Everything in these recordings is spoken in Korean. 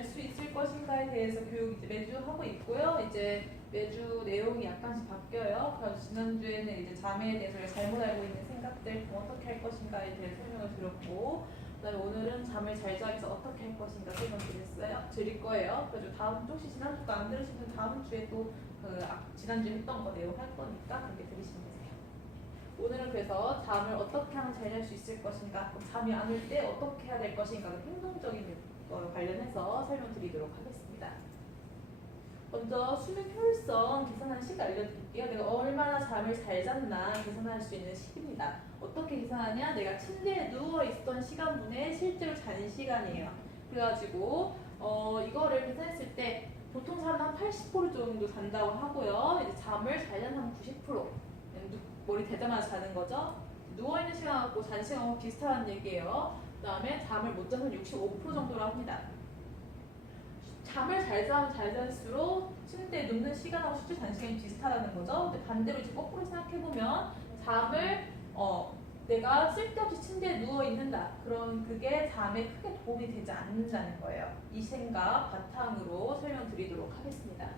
잘 수 있을 것인가에 대해서 교육 이제 매주 하고 있고요. 이제 매주 내용이 약간씩 바뀌어요. 그래서 지난주에는 이제 잠에 대해서 잘못 알고 있는 생각들 어떻게 할 것인가에 대해 설명을 드렸고, 그다음에 오늘은 잠을 잘 자기 위해서 어떻게 할 것인가 드릴 거예요. 그래서 다음 주 혹시 지난주도 안 들으시면 다음 주에 또 지난주에 했던 거 내용 할 거니까 그렇게 들으시면 되세요. 오늘은 그래서 잠을 어떻게 하면 잘 잘 수 있을 것인가, 잠이 안 올 때 어떻게 해야 될 것인가, 행동적인 거 관련해서 설명드리도록 하겠습니다. 먼저 수면 효율성 계산하는 식 알려드릴게요. 내가 얼마나 잠을 잘 잤나 계산할 수 있는 식입니다. 어떻게 계산하냐? 내가 침대에 누워 있었던 시간분의 실제로 잔 시간이에요. 그래가지고 이거를 계산했을 때 보통 사람은 한 80% 정도 잔다고 하고요. 이제 잠을 잘 자는 사람은 90%. 머리 대자마자 자는 거죠. 누워있는 시간하고 잔 시간하고 비슷한 얘기예요. 그 다음에 잠을 못 자면 65% 정도로 합니다. 잠을 잘 자면 잘 잘수록 침대에 눕는 시간하고 실제 잔 시간이 비슷하다는 거죠. 근데 반대로 이제 거꾸로 생각해보면 잠을 내가 쓸데없이 침대에 누워 있는다. 그럼 그게 잠에 크게 도움이 되지 않는다는 거예요. 이 생각 바탕으로 설명드리도록 하겠습니다.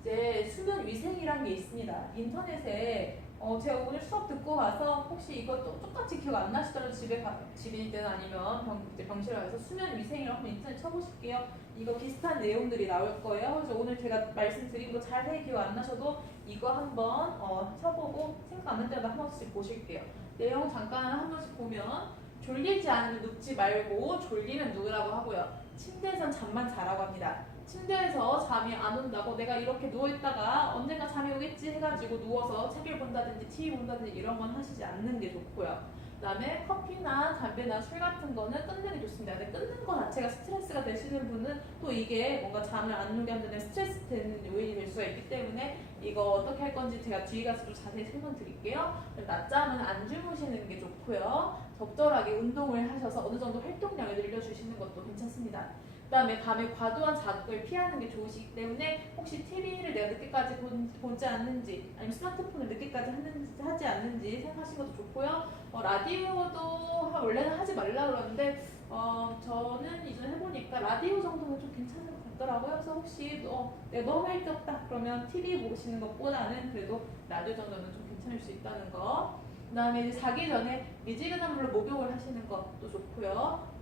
이제 수면 위생이란 게 있습니다. 인터넷에 제가 오늘 수업 듣고 가서 혹시 이것도 똑같이 기억 안 나시더라도 집일 때는 아니면 병실에 가서 수면 위생이라고 한번 인터넷 쳐보실게요. 이거 비슷한 내용들이 나올 거예요. 그래서 오늘 제가 말씀드린 거 자세히 기억 안 나셔도 이거 한번 쳐보고 생각 안 날 때마다 한 번씩 보실게요. 내용 잠깐 한 번씩 보면 졸리지 않으면 눕지 말고 졸리면 누우라고 하고요. 침대에선 잠만 자라고 합니다. 침대에서 잠이 안 온다고 내가 이렇게 누워있다가 언젠가 잠이 오겠지 해가지고 누워서 책을 본다든지 TV 본다든지 이런 건 하시지 않는 게 좋고요. 그 다음에 커피나 담배나 술 같은 거는 끊는 게 좋습니다. 근데 끊는 거 자체가 스트레스가 되시는 분은 또 이게 뭔가 잠을 안 오게 하는 스트레스 되는 요인이 될 수가 있기 때문에 이거 어떻게 할 건지 제가 뒤에 가서 좀 자세히 설명드릴게요. 낮잠은 안 주무시는 게 좋고요. 적절하게 운동을 하셔서 어느 정도 활동량을 늘려주시는 것도 괜찮습니다. 그 다음에 밤에 과도한 자극을 피하는 게 좋으시기 때문에 혹시 TV를 내가 늦게까지 보지 않는지 아니면 스마트폰을 늦게까지 하지 않는지 생각하시는 것도 좋고요. 라디오도 원래는 하지 말라고 그러는데 저는 이전에 해보니까 라디오 정도는 좀 괜찮은 것 같더라고요. 그래서 혹시 내가 너무 할 게 없다 그러면 TV 보시는 것보다는 그래도 라디오 정도는 좀 괜찮을 수 있다는 거. 그 다음에 이제 자기 전에 미지근한 물로 목욕을 하시는 것도 좋고요.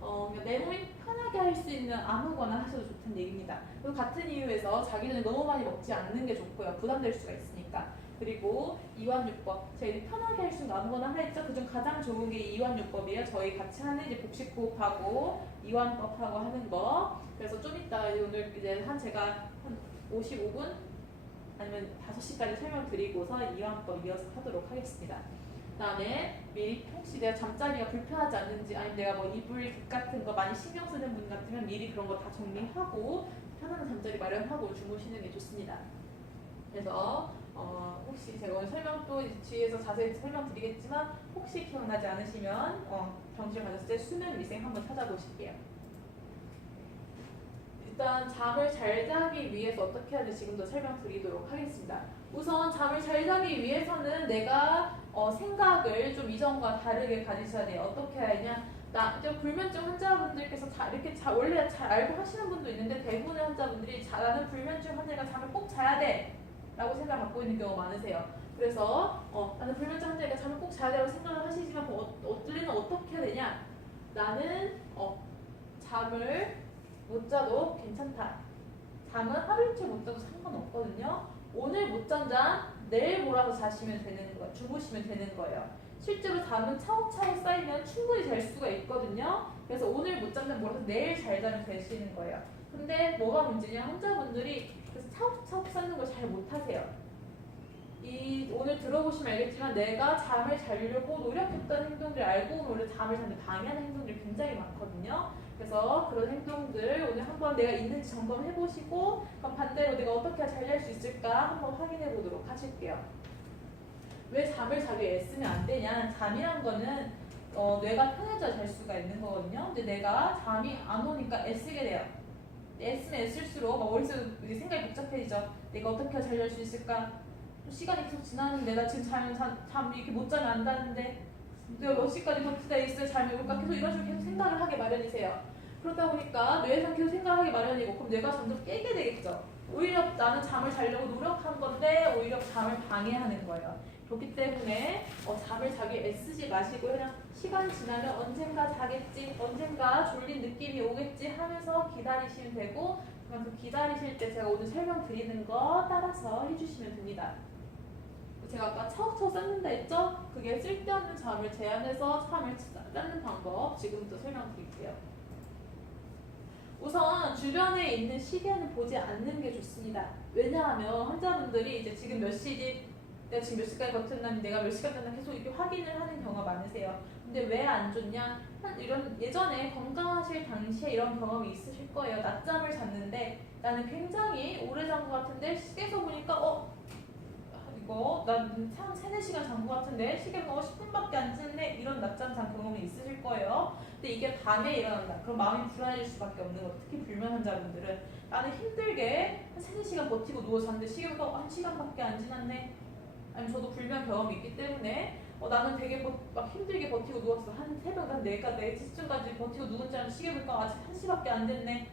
내 몸이 편하게 할 수 있는 아무거나 하셔도 좋다는 얘기입니다. 그리고 같은 이유에서 자기 전에 너무 많이 먹지 않는 게 좋고요. 부담될 수가 있으니까. 그리고 이완요법, 저희 편하게 할 수 있는 아무거나 하나 있죠. 그중 가장 좋은 게 이완요법이에요. 저희 같이 하는 이제 복식호흡하고 이완법하고 하는 거. 그래서 좀 이따 오늘 이제 제가 한 55분 아니면 5시까지 설명드리고서 이완법 이어서 하도록 하겠습니다. 그 다음에 미리 혹시 내가 잠자리가 불편하지 않는지 아니면 내가 뭐 이불 같은 거 많이 신경 쓰는 분 같으면 미리 그런 거 다 정리하고 편안한 잠자리 마련하고 주무시는 게 좋습니다. 그래서 혹시 제가 오늘 설명 또 뒤에서 자세히 설명드리겠지만 혹시 기억나지 않으시면 병실 가셨을 때 수면 위생 한번 찾아보실게요. 일단 잠을 잘 자기 위해서 어떻게 해야 될지 지금도 설명드리도록 하겠습니다. 우선 잠을 잘 자기 위해서는 내가 생각을 좀 이전과 다르게 가지셔야 돼요. 어떻게 해야 하냐? 불면증 환자분들께서 이렇게 원래 잘 알고 하시는 분도 있는데 대부분의 환자분들이 나는 불면증 환자가 잠을 꼭 자야 돼 라고 생각을 갖고 있는 경우가 많으세요. 그래서 나는 불면증 환자가 잠을 꼭 자야 돼라고 생각을 하시지만 우리는 어떻게 해야 되냐? 나는 잠을 못 자도 괜찮다. 잠은 하루 이틀 못 자도 상관없거든요. 오늘 못 잔 잠 내일 몰아서 자시면 되는 거예요. 주무시면 되는 거예요. 실제로 잠은 차곡차곡 쌓이면 충분히 잘 수가 있거든요. 그래서 오늘 못 잔 잠 몰아서 내일 잘 자면 되시는 거예요. 근데 뭐가 문제냐? 환자분들이 그래서 차곡차곡 쌓는 걸 잘 못하세요. 오늘 들어보시면 알겠지만 내가 잠을 자려고 노력했던 행동들 알고 오늘 잠을 자는데 방해하는 행동들이 굉장히 많거든요. 그래서 그런 행동들 오늘 한번 내가 있는지 점검해보시고 그럼 반대로 내가 어떻게 잘 잘 수 있을까 한번 확인해보도록 하실게요. 왜 잠을 자기 애쓰면 안 되냐? 잠이란 거는 뇌가 편해져야 잘 수가 있는 거거든요. 근데 내가 잠이 안 오니까 애쓰게 돼요. 애쓰면 애쓸수록 머릿속에 생각이 복잡해지죠. 내가 어떻게 잘 잘 수 있을까? 또 시간이 계속 지나는데 나 지금 잠 이렇게 못 자면 안다는데 내가 몇 시까지 버티다 있어야 잠이 올까? 계속 이런 식으로 계속 생각을 하게 마련이세요. 그러다 보니까 뇌에서 계속 생각하게 마련이고 그럼 뇌가 점점 깨게 되겠죠. 오히려 나는 잠을 자려고 노력한 건데 오히려 잠을 방해하는 거예요. 그렇기 때문에 잠을 자기 애쓰지 마시고 그냥 시간 지나면 언젠가 자겠지, 언젠가 졸린 느낌이 오겠지 하면서 기다리시면 되고 그럼 그 기다리실 때 제가 오늘 설명드리는 거 따라서 해주시면 됩니다. 제가 아까 차곡차곡 쌓는다 했죠? 그게 쓸데없는 잠을 제한해서 잠을 쌓는 방법 지금부터 설명드릴게요. 우선 주변에 있는 시계는 보지 않는 게 좋습니다. 왜냐하면 환자분들이 이제 지금 몇 시지, 내가 지금 몇 시까지 버텼나, 내가 몇 시간 됐나 계속 이렇게 확인을 하는 경우가 많으세요. 근데 왜 안 좋냐? 이런 예전에 건강하실 당시에 이런 경험이 있으실 거예요. 낮잠을 잤는데 나는 굉장히 오래 잔 것 같은데 시계에서 보니까 이거 난 한 3-4시간 잔 것 같은데 시계가 10분밖에 안 지났네 이런 낮잠 잔 경험이 있으실 거예요. 근데 이게 밤에 일어난다. 그럼 마음이 불안해질 수밖에 없는 거. 특히 불면 환자분들은 나는 힘들게 한 3-4시간 버티고 누워 잤는데 시계가 1시간밖에 안 지났네. 아니 저도 불면 경험이 있기 때문에 나는 되게 막 힘들게 버티고 누웠어. 한 새벽 한 4시쯤까지 버티고 누운 줄 알았는데 시계 보니까 아직 1시밖에 안 됐네.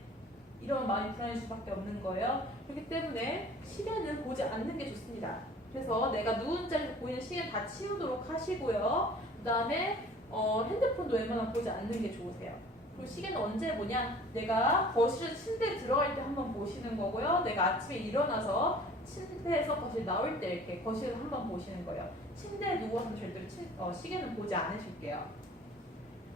이러면 마음이 불안해질 수밖에 없는 거예요. 그렇기 때문에 시계는 보지 않는 게 좋습니다. 그래서 내가 누운 자리에서 보이는 시계 다 치우도록 하시고요. 그 다음에 핸드폰도 웬만하면 보지 않는 게 좋으세요. 그리고 시계는 언제 보냐? 내가 거실 침대에 들어갈 때 한번 보시는 거고요. 내가 아침에 일어나서 침대에서 거실 나올 때 이렇게 거실에서 한번 보시는 거예요. 침대에 누워서는 절대로 시계는 보지 않으실게요.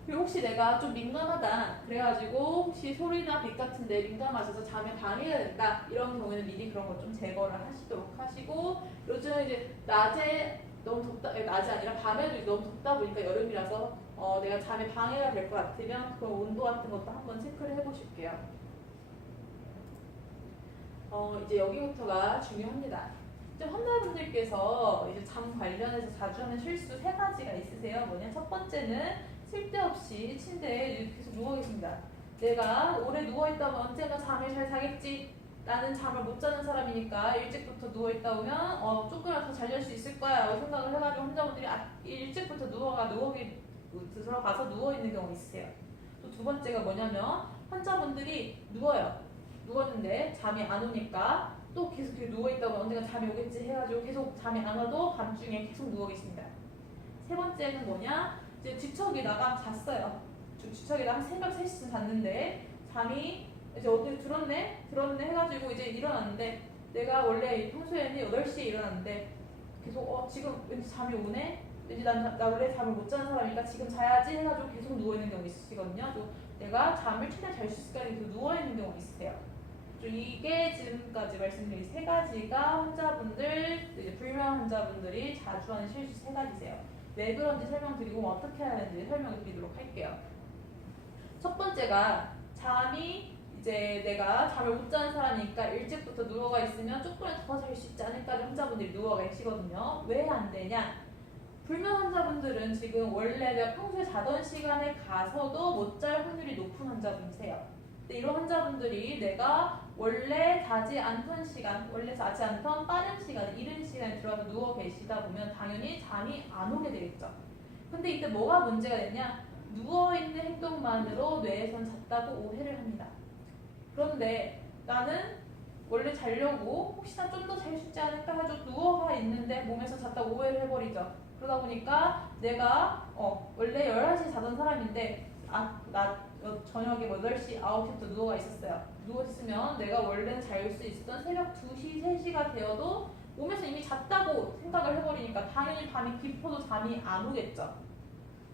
그리고 혹시 내가 좀 민감하다 그래가지고 혹시 소리나 빛 같은 데 민감하셔서 잠에 방해가 된다 이런 경우에는 미리 그런 거 좀 제거를 하시도록 하시고 요즘 이제 낮에 너무 덥다, 낮이 아니라 밤에도 너무 덥다 보니까 여름이라서 내가 잠에 방해가 될 것 같으면 그 온도 같은 것도 한번 체크를 해보실게요. 이제 여기부터가 중요합니다. 이제 환자분들께서 이제 잠 관련해서 자주 하는 실수 3가지가 있으세요. 뭐냐? 첫 번째는 쓸데없이 침대에 계속 누워 계십니다. 내가 오래 누워 있다 보면 언젠가 잠을 잘 자겠지. 나는 잠을 못 자는 사람이니까 일찍부터 누워 있다 보면 조금이라도 더 잘 잘 수 있을 거야 라고 생각을 해가지고 환자분들이 일찍부터 들어가서 누워 있는 경우 있으세요. 또 두 번째가 뭐냐면 환자분들이 누웠는데 잠이 안 오니까 또 계속 누워 있다 보면 언젠가 잠이 오겠지 해가지고 계속 잠이 안 와도 밤중에 계속 누워 계십니다. 세 번째는 뭐냐? 이제 뒤척이다가 잤어요. 뒤척이다가 한 새벽 3시쯤 잤는데 잠이 이제 어디 들었네 해가지고 이제 일어났는데 내가 원래 평소에는 8시에 일어났는데 계속 지금 왠지 잠이 오네? 왠지 나 원래 잠을 못 자는 사람이니까 지금 자야지 해가지고 계속 누워있는 경우 있으시거든요. 또 내가 잠을 최대한 잘 수 있을까 계속 누워있는 경우 있으세요. 이게 지금까지 말씀드린 3가지가 환자분들, 이제 불면 환자분들이 자주 하는 실수 3가지세요. 왜 그런지 설명드리고 어떻게 해야 하는지 설명드리도록 할게요. 첫 번째가 잠이 이제 내가 잠을 못 자는 사람이니까 일찍부터 누워가 있으면 조금이라도 더 잘 수 있지 않을까 환자분들이 누워가 계시거든요. 왜 안 되냐? 불면 환자분들은 지금 원래 내가 평소에 자던 시간에 가서도 못 잘 확률이 높은 환자분이세요. 근데 이런 환자분들이 내가 원래 자지 않던 시간, 원래 자지 않던 빠른 시간, 이른 시간에 들어와서 누워 계시다 보면 당연히 잠이 안 오게 되겠죠. 근데 이때 뭐가 문제가 되냐? 누워있는 행동만으로 뇌에선 잤다고 오해를 합니다. 그런데 나는 원래 자려고 혹시나 좀 더 잘 수 있지 않을까 해서 누워가 있는데 몸에서 잤다고 오해를 해버리죠. 그러다 보니까 내가 원래 11시에 자던 사람인데 나 저녁에 8시, 9시부터 누워가 있었어요. 누워있으면 내가 원래는 잘 수 있었던 새벽 2시, 3시가 되어도 몸에서 이미 잤다고 생각을 해버리니까 당연히 밤이 깊어도 잠이 안 오겠죠.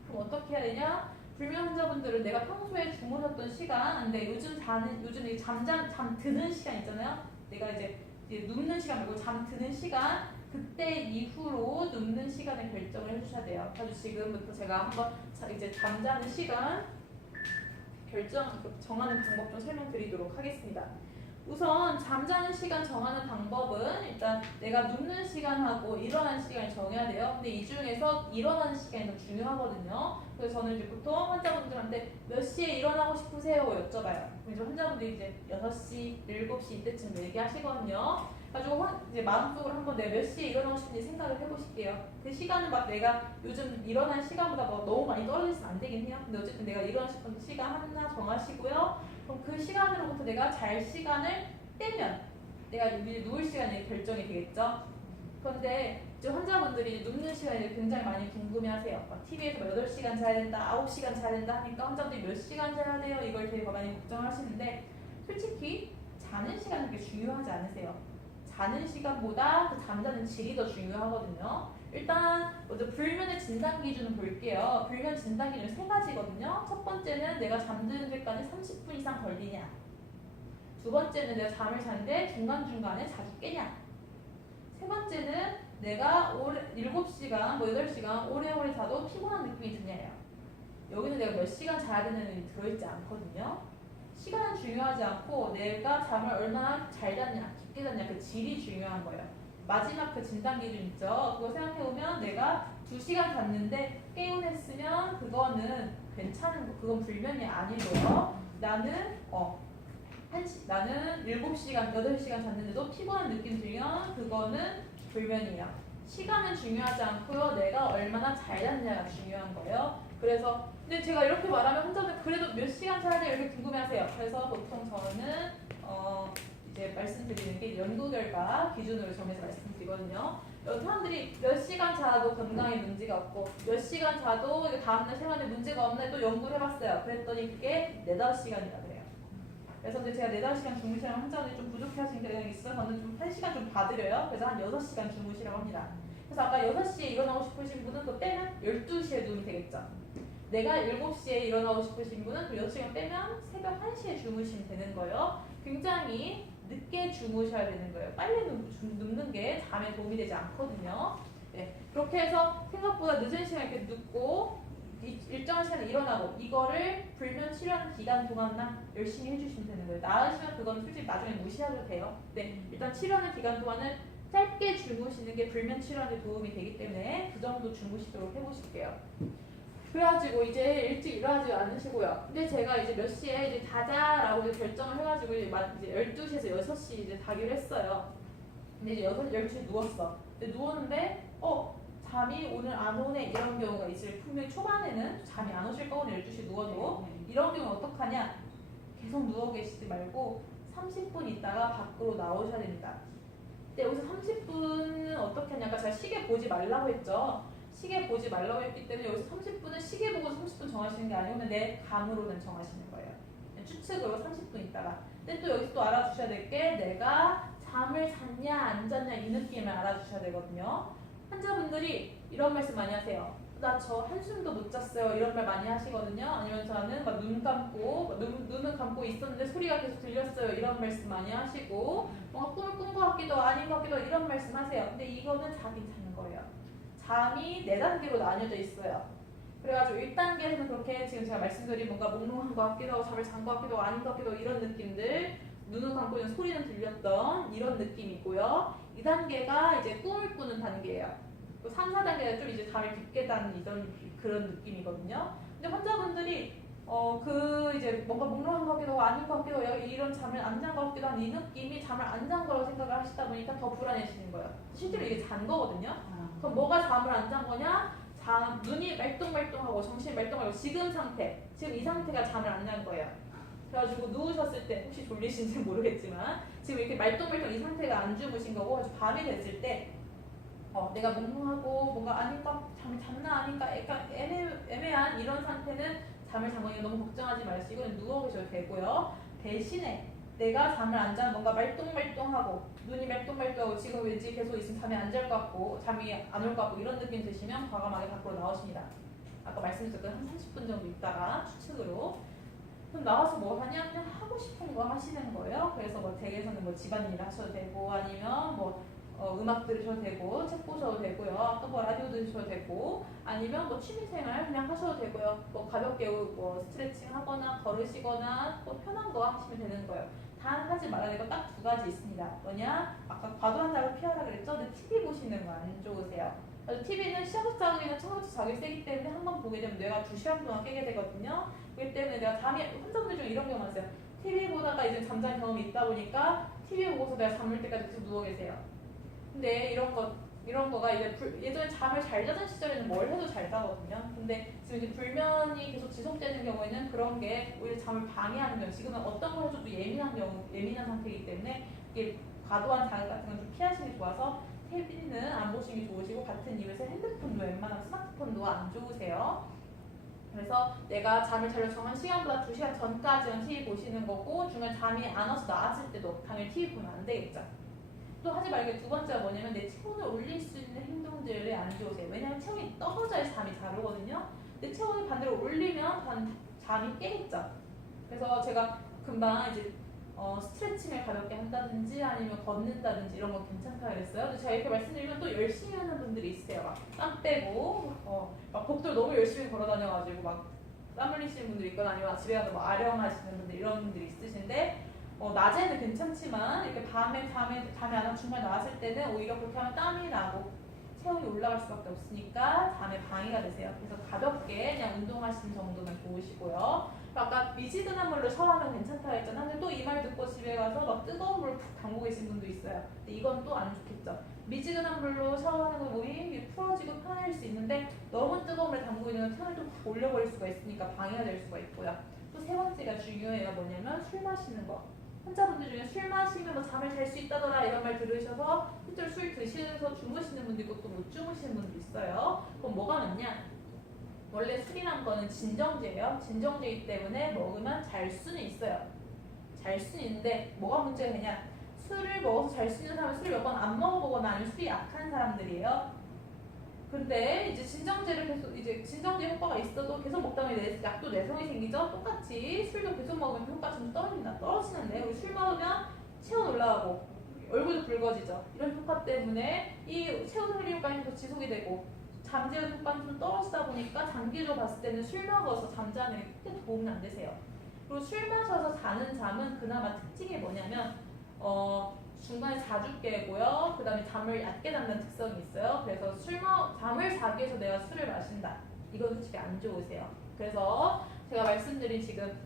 그럼 어떻게 해야 되냐? 불면 환자분들은 내가 평소에 주무셨던 시간, 근데 요즘 잠 드는 시간 있잖아요. 내가 이제 눕는 시간 말고 잠 드는 시간, 그때 이후로 눕는 시간을 결정을 해주셔야 돼요. 그래서 지금부터 제가 한번 이제 잠자는 시간 정하는 방법 좀 설명드리도록 하겠습니다. 우선 잠자는 시간 정하는 방법은 일단 내가 눕는 시간하고 일어나는 시간을 정해야 돼요. 근데 이 중에서 일어나는 시간이 더 중요하거든요. 그래서 저는 이제 보통 환자분들한테 몇 시에 일어나고 싶으세요? 여쭤봐요. 이제 환자분들이 이제 6시, 7시 이때쯤 얘기하시거든요. 가지고 이제 마음속으로 한번 내가 몇 시에 일어나고 싶은지 생각을 해보실게요. 그 시간은 막 내가 요즘 일어난 시간보다 뭐 너무 많이 떨어지면 안 되긴 해요. 근데 어쨌든 내가 일어나고 싶은 시간 하나 정하시고요. 그럼 그 시간으로부터 내가 잘 시간을 떼면 내가 이제 누울 시간이 결정이 되겠죠. 그런데 이제 환자분들이 눕는 시간에 굉장히 많이 궁금해하세요. 막 TV에서 뭐 8시간 자야 된다, 9시간 자야 된다 하니까 환자분들이 몇 시간 자야 돼요? 이걸 되게 많이 걱정하시는데 솔직히 자는 시간은 그렇게 중요하지 않으세요. 자는 시간보다 그 잠자는 질이 더 중요하거든요. 일단 먼저 불면의 진단 기준을 볼게요. 불면 진단 기준은 3가지거든요. 첫 번째는 내가 잠드는 데까지 30분 이상 걸리냐. 두 번째는 내가 잠을 자는데 중간중간에 자주 깨냐. 세 번째는 내가 7시간, 뭐 8시간 오래오래 자도 피곤한 느낌이 드냐예요. 여기는 내가 몇 시간 자야 되는 게 들어있지 않거든요. 시간은 중요하지 않고 내가 잠을 얼마나 잘 잤냐, 깊게 잤냐 그 질이 중요한 거예요. 마지막 그 진단 기준 있죠. 그거 생각해보면 내가 2시간 잤는데 개운했으면 그거는 괜찮은 거, 그건 불면이 아니고요. 나는 7시간, 8시간 잤는데도 피곤한 느낌 들면 그거는 불면이에요. 시간은 중요하지 않고요. 내가 얼마나 잘 잤냐가 중요한 거예요. 그래서 근데 제가 이렇게 말하면 환자들 그래도 몇 시간 자야 돼 이렇게 궁금해하세요. 그래서 보통 저는 이제 말씀드리는 게 연구 결과 기준으로 정해서 말씀드리거든요. 사람들이 몇 시간 자도 건강에 문제가 없고 몇 시간 자도 다음날 생활에 문제가 없나 또 연구를 해봤어요. 그랬더니 그게 4-5시간이라 그래요. 그래서 이제 제가 4-5시간 주무시는 환자들이 좀 부족해 하시는 경향이 있어서 저는 좀 1시간 좀 봐드려요. 그래서 한 6시간 주무시라고 합니다. 그래서 아까 6시에 일어나고 싶으신 분은 그 빼면 12시에 누우면 되겠죠. 내가 7시에 일어나고 싶으신 분은 그 6시간 빼면 새벽 1시에 주무시면 되는 거예요. 굉장히 늦게 주무셔야 되는 거예요. 빨리 눕는 게 잠에 도움이 되지 않거든요. 네, 그렇게 해서 생각보다 늦은 시간에 이렇게 눕고 일정한 시간에 일어나고 이거를 불면 치료하는 기간 동안만 열심히 해주시면 되는 거예요. 나으시면 그건 솔직히 나중에 무시하셔도 돼요. 네, 일단 치료하는 기간 동안은 짧게 주무시는 게 불면 치료하는 데 도움이 되기 때문에 그 정도 주무시도록 해보실게요. 그래가지고 이제 일찍 일어나지 않으시고요. 근데 제가 이제 몇 시에 이제 자자라고 이제 결정을 해가지고 이제 12시에서 6시 이제 자기로 했어요. 근데 이제 12시에 누웠어. 근데 누웠는데 잠이 오늘 안 오네 이런 경우가 있어요. 분명히 초반에는 잠이 안 오실 거거든요. 12시에 누워도. 이런 경우는 어떡하냐. 계속 누워 계시지 말고 30분 있다가 밖으로 나오셔야 됩니다. 근데 여기서 30분은 어떻게 하냐까 제가 시계 보지 말라고 했죠. 시계 보지 말라고 했기 때문에 여기서 30분은 시계 보고 30분 정하시는 게 아니고 내 감으로는 정하시는 거예요. 추측으로 30분 있다가. 근데 또 여기서 또 알아주셔야 될 게 내가 잠을 잤냐 안 잤냐 이 느낌을 알아주셔야 되거든요. 환자분들이 이런 말씀 많이 하세요. 나 저 한숨도 못 잤어요. 이런 말 많이 하시거든요. 아니면 저는 막 눈 감고 눈을 감고 있었는데 소리가 계속 들렸어요. 이런 말씀 많이 하시고 뭔가 꿈을 꾼 것 같기도 아닌 것 같기도 이런 말씀 하세요. 근데 이거는 자긴 자는 거예요. 잠이 4단계로 나뉘어져 있어요. 그래가지고 1단계에서는 그렇게 지금 제가 말씀드린 뭔가 몽롱한 것 같기도 하고 잠을 잔 것 같기도 하고 아닌 것 같기도 하고 이런 느낌들 눈을 감고 있는 소리는 들렸던 이런 느낌이고요. 2단계가 이제 꿈을 꾸는 단계예요. 3, 4단계가 좀 이제 잠을 깊게 자는 이런 그런 느낌이거든요. 근데 환자분들이 이제 뭔가 몽롱한 것 같기도 하고 아닌 것 같기도 하고 이런 잠을 안 잔 것 같기도 한 이 느낌이 잠을 안 잔 거라고 생각을 하시다 보니까 더 불안해지는 거예요. 실제로 이게 잔 거거든요. 그럼 뭐가 잠을 안 잔 거냐? 눈이 말똥말똥하고 정신이 말똥말똥 지금 상태, 지금 이 상태가 잠을 안 잔 거예요. 그래가지고 누우셨을 때 혹시 졸리신지 모르겠지만 지금 이렇게 말똥말똥 이 상태가 안 주무신 거고 아주 밤이 됐을 때 내가 몽롱하고 뭔가 아닌가 잠이 잤나 아닌가 약간 애매한 이런 상태는 잠을 잔 거니까 너무 걱정하지 마시고 누워 계셔도 되고요. 대신에 내가 잠을 안 자는 뭔가 말똥말똥하고 눈이 말똥말똥하고 지금 왠지 계속 있으면 잠이 안 잘 것 같고 잠이 안 올 것 같고 이런 느낌 드시면 과감하게 밖으로 나오십니다. 아까 말씀드렸던 한 30분 정도 있다가 추측으로 그럼 나와서 뭐 하냐? 그냥 하고 싶은 거 하시는 거예요. 그래서 뭐 댁에서는 뭐 집안일 하셔도 되고 아니면 뭐 음악 들으셔도 되고 책 보셔도 되고요. 또 뭐 라디오 들으셔도 되고 아니면 뭐 취미생활 그냥 하셔도 되고요. 뭐 가볍게 뭐 스트레칭 하거나 걸으시거나 또 편한 거 하시면 되는 거예요. 단 하지 말아야 될 거 딱 2가지 있습니다. 뭐냐? 아까 과도한 자극 피하라 그랬죠? 근데 TV 보시는 거 안 좋으세요. TV는 시야적 자극이나 청각적 자극이 세기 때문에 한 번 보게 되면 뇌가 2시간 동안 깨게 되거든요. 그렇기 때문에 내가 잠이 환자분들 중에 이런 경우 많으세요. TV 보다가 이제 잠자는 경험이 있다 보니까 TV 보고서 내가 잠들 때까지 계속 누워 계세요. 근데 이런 거가 이제 예전에 잠을 잘 자던 시절에는 뭘 해도 잘 자거든요. 근데 지금 이제 불면이 계속 지속되는 경우에는 그런 게 오히려 잠을 방해하는 경우, 지금은 어떤 걸 해줘도 예민한 상태이기 때문에 이게 과도한 자극 같은 건 좀 피하시는 게 좋아서 TV는 안 보시는 게 좋으시고, 같은 이유에서 핸드폰도 웬만하면 스마트폰도 안 좋으세요. 그래서 내가 잠을 자려 정한 시간보다 2시간 전까지는 TV 보시는 거고, 중간에 잠이 안 와서 나왔을 때도 당연히 TV 보면 안 되겠죠. 또 하지 말게 두 번째가 뭐냐면 내 체온을 올릴 수 있는 행동들을 안 좋으세요. 왜냐면 체온이 떨어져야 잠이 잘 오거든요. 내 체온을 반대로 올리면 잠이 깨겠죠. 그래서 제가 금방 이제 스트레칭을 가볍게 한다든지 아니면 걷는다든지 이런 거 괜찮다 그랬어요. 근데 제가 이렇게 말씀드리면 또 열심히 하는 분들이 있으세요. 막 땀 빼고 막 복도를 너무 열심히 걸어 다녀가지고 막 땀 흘리시는 분들이 있거나 아니면 집에 가서 뭐 아령하시는 분들, 이런 분들이 있으신데, 낮에는 괜찮지만 이렇게 밤에 잠이 안 와서 중간에 나왔을 때는 오히려 그렇게 하면 땀이 나고 체온이 올라갈 수밖에 없으니까 잠에 방해가 되세요. 그래서 가볍게 그냥 운동하시는 정도면 좋으시고요. 아까 미지근한 물로 샤워하면 괜찮다고 했잖아. 근데 또 이 말 듣고 집에 가서 막 뜨거운 물을 푹 담고 계신 분도 있어요. 근데 이건 또 안 좋겠죠. 미지근한 물로 샤워하는 건 몸이 풀어지고 편해질 수 있는데, 너무 뜨거운 물에 담고 있는 건 체온을 좀 확 올려버릴 수가 있으니까 방해가 될 수가 있고요. 또 세 번째가 중요해요. 뭐냐면 술 마시는 거. 환자분들 중에 술 마시면 뭐 잠을 잘 수 있다더라 이런 말 들으셔서 실제로 술 드시면서 주무시는 분도 있고 또 못 주무시는 분도 있어요. 그럼 뭐가 맞냐? 원래 술이란 거는 진정제예요. 진정제이기 때문에 먹으면 잘 수는 있어요. 잘 수는 있는데 뭐가 문제가 되냐? 술을 먹어서 잘 수 있는 사람은 술을 몇 번 안 먹어보거나 아니면 술이 약한 사람들이에요. 근데 이제 진정제를 계속, 이제 진정제 효과가 있어도 계속 먹다 보면 약도 내성이 생기죠. 똑같이 술도 계속 먹으면 효과가 좀 떨어지는데, 우리 술 먹으면 체온 올라가고 얼굴도 붉어지죠. 이런 효과 때문에 이 체온 흘림 효과는 계속 지속이 되고 잠재운 효과는 좀 떨어지다 보니까 장기적으로 봤을 때는 술 먹어서 잠자는 게 크게 도움이 안 되세요. 그리고 술 마셔서 자는 잠은 그나마 특징이 뭐냐면 중간에 자주 깨고요. 그 다음에 잠을 얕게 잔다는 특성이 있어요. 그래서 잠을 자기 위해서 내가 술을 마신다. 이건 솔직히 안 좋으세요. 그래서 제가 말씀드린 지금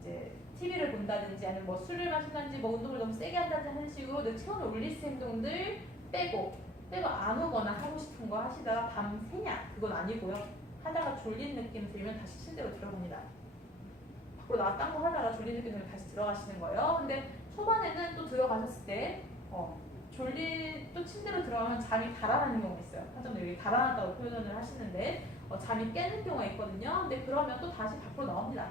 이제 TV를 본다든지 아니면 뭐 술을 마신다든지 뭐 운동을 너무 세게 한다든지 하는 식으로 내 체온을 올릴 수 있는 행동들 빼고 아무거나 하고 싶은 거 하시다가 밤 새냐? 그건 아니고요. 하다가 졸린 느낌 들면 다시 침대로 들어갑니다. 밖으로 나와 딴 거 하다가 졸린 느낌 들면 다시 들어가시는 거예요. 근데 초반에는 또 들어가셨을 때 또 침대로 들어가면 잠이 달아나는 경우가 있어요. 환자분들이 달아났다고 표현을 하시는데 잠이 깨는 경우가 있거든요. 근데 그러면 또 다시 밖으로 나옵니다.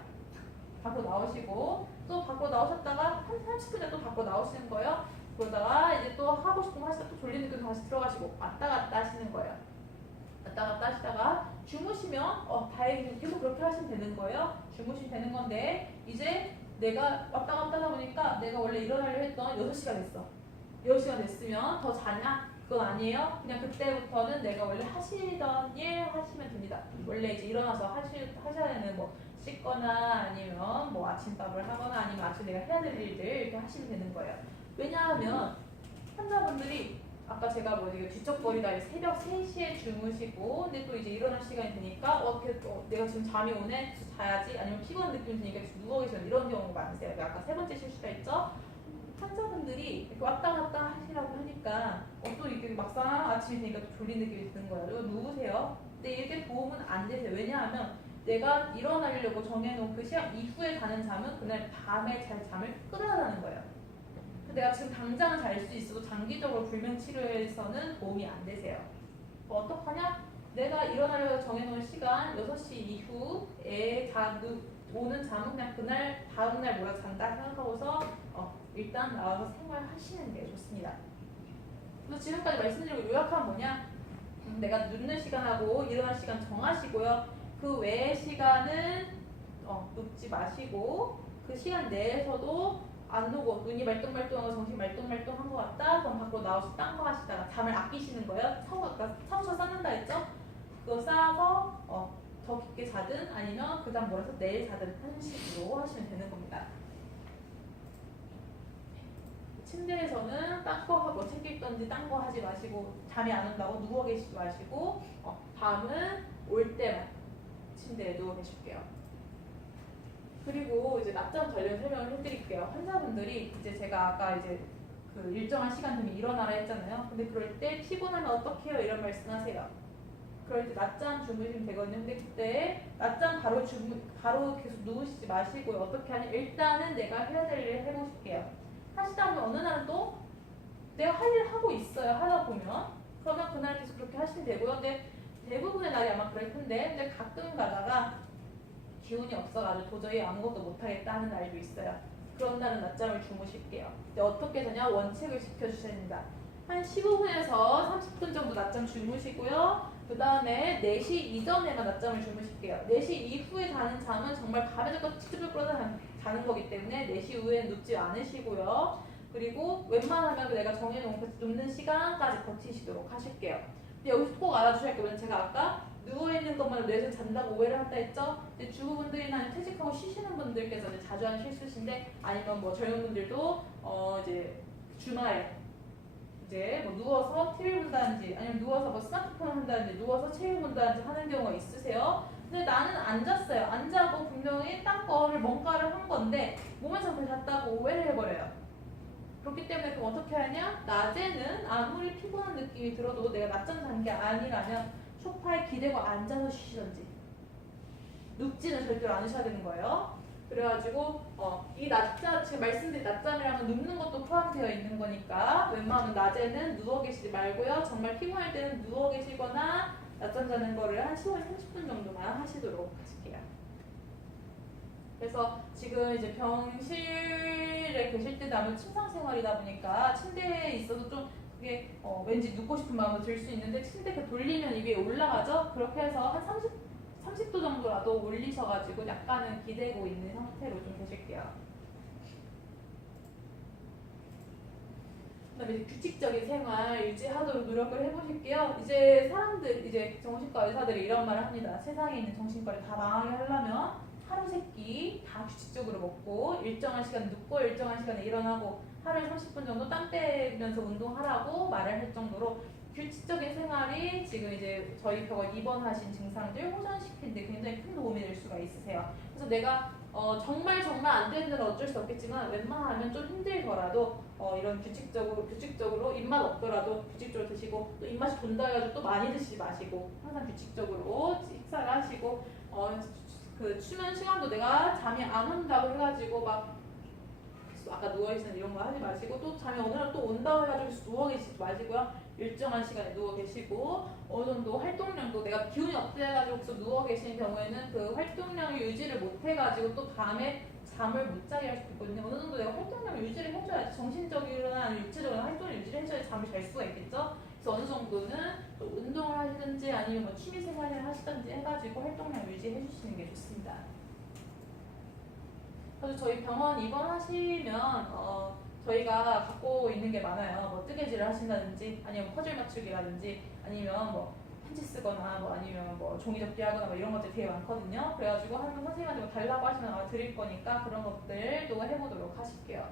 밖으로 나오시고 또 밖으로 나오셨다가 한 30분에 또 밖으로 나오시는 거예요. 그러다가 이제 또 하고 싶은 거 하시다가 또 졸린 느낌 다시 들어가시고 왔다 갔다 하시는 거예요. 왔다 갔다 하시다가 주무시면 다행히 계속 그렇게 하시면 되는 거예요. 주무시면 되는 건데, 이제 내가 왔다 갔다 하다 보니까 내가 원래 일어나려 했던 6시가 됐어. 6시간 됐으면 더 자냐? 그건 아니에요. 그냥 그때부터는 내가 원래 하시던 일 하시면 됩니다. 원래 이제 일어나서 하셔야 되는 뭐 씻거나 아니면 뭐 아침밥을 하거나 아니면 아침에 내가 해야 될 일들 이렇게 하시면 되는 거예요. 왜냐하면 환자분들이 아까 제가 뭐 이게 뒤척거리다 새벽 3시에 주무시고 근데 또 이제 일어날 시간이 되니까 내가 지금 잠이 오네? 자야지? 아니면 피곤한 느낌이 드니까 누워 계시는 이런 경우가 많으세요. 아까 세 번째 실수가 있죠? 환자분들이 이렇게 왔다 갔다 하시라고 하니까 또 이렇게 막상 아침이 되니까 또 졸린 느낌이 드는 거예요. 이거 누우세요? 근데 이렇게 도움은 안 되세요. 왜냐하면 내가 일어나려고 정해놓은 그 시간 이후에 자는 잠은 그날 밤에 잘 잠을 끌어나는 거예요. 내가 지금 당장은 잘 수 있어도 장기적으로 불면 치료에서는 도움이 안 되세요. 어떡하냐? 내가 일어나려고 정해놓은 시간 6시 이후에 오는 잠은 그냥 그날 다음날 뭐라 잔다 생각하고서 일단 나와서 생활하시는 게 좋습니다. 그래서 지금까지 말씀드리고 요약하면 뭐냐? 내가 눕는 시간하고 일어날 시간 정하시고요. 그 외의 시간은 눕지 마시고 그 시간 내에서도 안 누고 눈이 말똥말똥하고 정신 말똥말똥한 것 같다? 그럼 밖으로 나와서 딴 거 하시다가 잠을 아끼시는 거예요. 청소 쌓는다 했죠? 그거 쌓아서 더 깊게 자든 아니면 그 다음 몰아서 내일 자든 하는 식으로 하시면 되는 겁니다. 침대에서는 딴 거 하고 책 읽던지 딴 거 하지 마시고 잠이 안 온다고 누워 계시지 마시고 밤은 올 때만 침대에 누워 계실게요. 그리고 이제 낮잠 관련 설명을 해드릴게요. 환자분들이 이제 제가 아까 이제 그 일정한 시간 되면 일어나라 했잖아요. 근데 그럴 때 피곤하면 어떻게 해요? 이런 말씀하세요. 그럴 때 낮잠 주무시면 되거든요. 근데 그때 낮잠 바로 계속 누우시지 마시고요. 어떻게 하냐? 일단은 내가 해야 될 일을 해보실게요. 하시다 보면 어느 날은 또 내가 할 일 하고 있어요. 하다 보면 그러면 그날 계속 그렇게 하시면 되고요. 근데 대부분의 날이 아마 그럴 텐데 근데 가끔 가다가 기운이 없어가지고 도저히 아무것도 못하겠다 하는 날도 있어요. 그런 날은 낮잠을 주무실게요. 근데 어떻게 되냐? 원칙을 지켜주셔야 됩니다. 한 15분에서 30분 정도 낮잠 주무시고요. 그 다음에 4시 이전에만 낮잠을 주무실게요. 4시 이후에 자는 잠은 정말 밤에 잠깐 찌르르 끌어서 자는 거기 때문에 4시 이후에는 눕지 않으시고요. 그리고 웬만하면 내가 정해놓은 그 눕는 시간까지 버티시도록 하실게요. 근데 여기서 꼭 알아주셔야 할 게 제가 아까 누워있는 것만 뇌에서 잔다고 오해를 한다 했죠? 근데 주부분들이나 퇴직하고 쉬시는 분들께서 자주 하는 실수신데 아니면 뭐 젊은 분들도 이제 주말에 이제 뭐 누워서 TV를 본다든지 아니면 누워서 뭐 스마트폰을 한다든지 누워서 책을 본다든지 하는 경우가 있으세요. 근데 나는 앉았어요. 앉아고 분명히 딴 거를 뭔가를 한 건데 몸에서 그걸 잤다고 오해를 해버려요. 그렇기 때문에 그럼 어떻게 하냐? 낮에는 아무리 피곤한 느낌이 들어도 내가 낮잠 잔 게 아니라면 소파에 기대고 앉아서 쉬시던지 눕지는 절대로 않으셔야 되는 거예요. 그래가지고 이 낮잠 지금 말씀드린 낮잠이라면 눕는 것도 포함되어 있는 거니까 웬만하면 낮에는 누워 계시지 말고요. 정말 피곤할 때는 누워 계시거나 낮잠 자는 거를 한 15분 30분 정도만 하시도록 하실게요. 그래서 지금 이제 병실에 계실 때도 아무래도 침상 생활이다 보니까 침대에 있어도 좀 그게 왠지 눕고 싶은 마음도 들 수 있는데 침대 그 돌리면 이 위에 올라가죠. 그렇게 해서 한 30도 정도라도 올리셔가지고 약간은 기대고 있는 상태로 좀 계실게요. 그다음에 이제 규칙적인 생활 유지하도록 노력을 해보실게요. 이제 사람들 이제 정신과 의사들이 이런 말을 합니다. 세상에 있는 정신과를 다 망하게 하려면 하루 세끼 다 규칙적으로 먹고 일정한 시간에 눕고 일정한 시간에 일어나고 하루에 30분 정도 땀 빼면서 운동하라고 말을 할 정도로 규칙적인 생활이 지금 이제 저희 병원 입원하신 증상들 호전시키는 데 굉장히 큰 도움이 될 수가 있으세요. 그래서 내가 정말 안 되는 데는 어쩔 수 없겠지만 웬만하면 좀 힘들더라도 이런 규칙적으로 입맛 없더라도 규칙적으로 드시고 또 입맛이 돈다 해가지고 또 많이 드시지 마시고 항상 규칙적으로 식사를 하시고 그 수면 시간도 내가 잠이 안 온다고 해가지고 막 아까 누워있는 이런 거 하지 마시고 또 잠이 어느 날 또 온다고 해가지고 누워 계시지 마시고요. 일정한 시간에 누워 계시고 어느 정도 활동량도 내가 기운이 없대가지고 계속 누워 계시는 경우에는 그 활동량을 유지를 못해가지고 또 밤에 잠을 못 자게 할 수도 있거든요. 어느 정도 내가 활동량을 유지를 해줘야지 정신적이거나 육체적인 활동을 유지를 해줘야지 잠을 잘 수가 있겠죠. 그래서 어느 정도는 또 운동을 하시든지 아니면 뭐 취미생활을 하시든지 해가지고 활동량 유지해 주시는 게 좋습니다. 그래서 저희 병원 입원하시면 저희가 갖고 있는 게 많아요. 뭐 뜨개질을 하신다든지 아니면 퍼즐 맞추기라든지 아니면 뭐 편지 쓰거나 뭐 아니면 뭐 종이 접기 하거나 뭐 이런 것들이 되게 많거든요. 그래가지고 하는 선생님한테 뭐 달라고 하시면 아마 드릴 거니까 그런 것들도 해보도록 하실게요.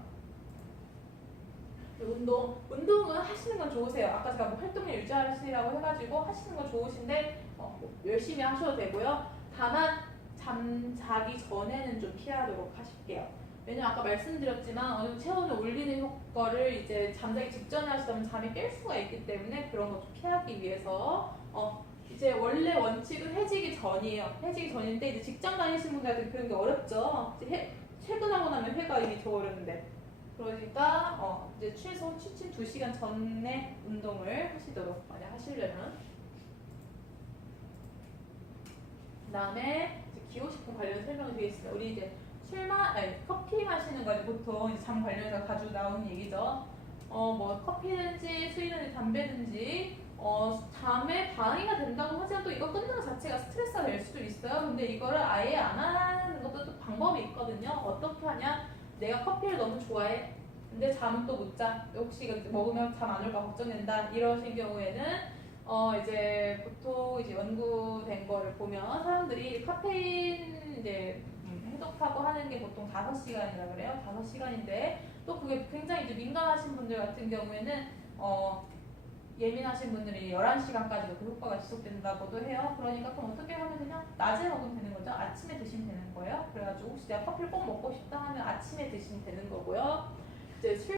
운동은 하시는 건 좋으세요. 아까 제가 뭐 활동을 유지하시라고 해가지고 하시는 건 좋으신데 열심히 하셔도 되고요. 다만 잠자기 전에는 좀 피하도록 하실게요. 왜냐면 아까 말씀드렸지만 어느 정도 체온을 올리는 효과를 이제 잠자기 직전에 하시다면 잠이 깰 수가 있기 때문에 그런 거 좀 피하기 위해서 이제 원래 원칙은 해지기 전이에요. 해지기 전인데 이제 직장 다니시는 분들한테 그런 게 어렵죠. 이제 퇴근하고 나면 회가 이미 져오르는데 그러니까 이제 최소 취침 2시간 전에 운동을 하시도록 만약 하시려면 그 다음에 기호식품 관련 설명을 드리겠습니다. 우리 이제 커피 마시는 거 보통 이제 잠 관련해서 자주 나오는 얘기죠. 뭐 커피든지 술이든지 담배든지 잠에 방해가 된다고 하지만 또 이거 끊는 것 자체가 스트레스가 될 수도 있어요. 근데 이거를 아예 안 하는 것도 또 방법이 있거든요. 어떻게 하냐? 내가 커피를 너무 좋아해. 근데 잠은 또 못 자. 혹시 이거 먹으면 잠 안 올까 걱정된다. 이러신 경우에는 이제 보통 이제 연구된 거를 보면 사람들이 카페인 이제 해독하고 하는 게 보통 5시간이라 그래요. 5시간인데 또 그게 굉장히 이제 민감하신 분들 같은 경우에는 예민하신 분들이 11시간까지도 그 효과가 지속된다고도 해요. 그러니까 그럼 어떻게 하면 그냥 낮에 먹으면 되는 거죠. 아침에 드시면 되는 거예요. 그래가지고 혹시 내가 커피를 꼭 먹고 싶다 하면 아침에 드시면 되는 거고요. 이제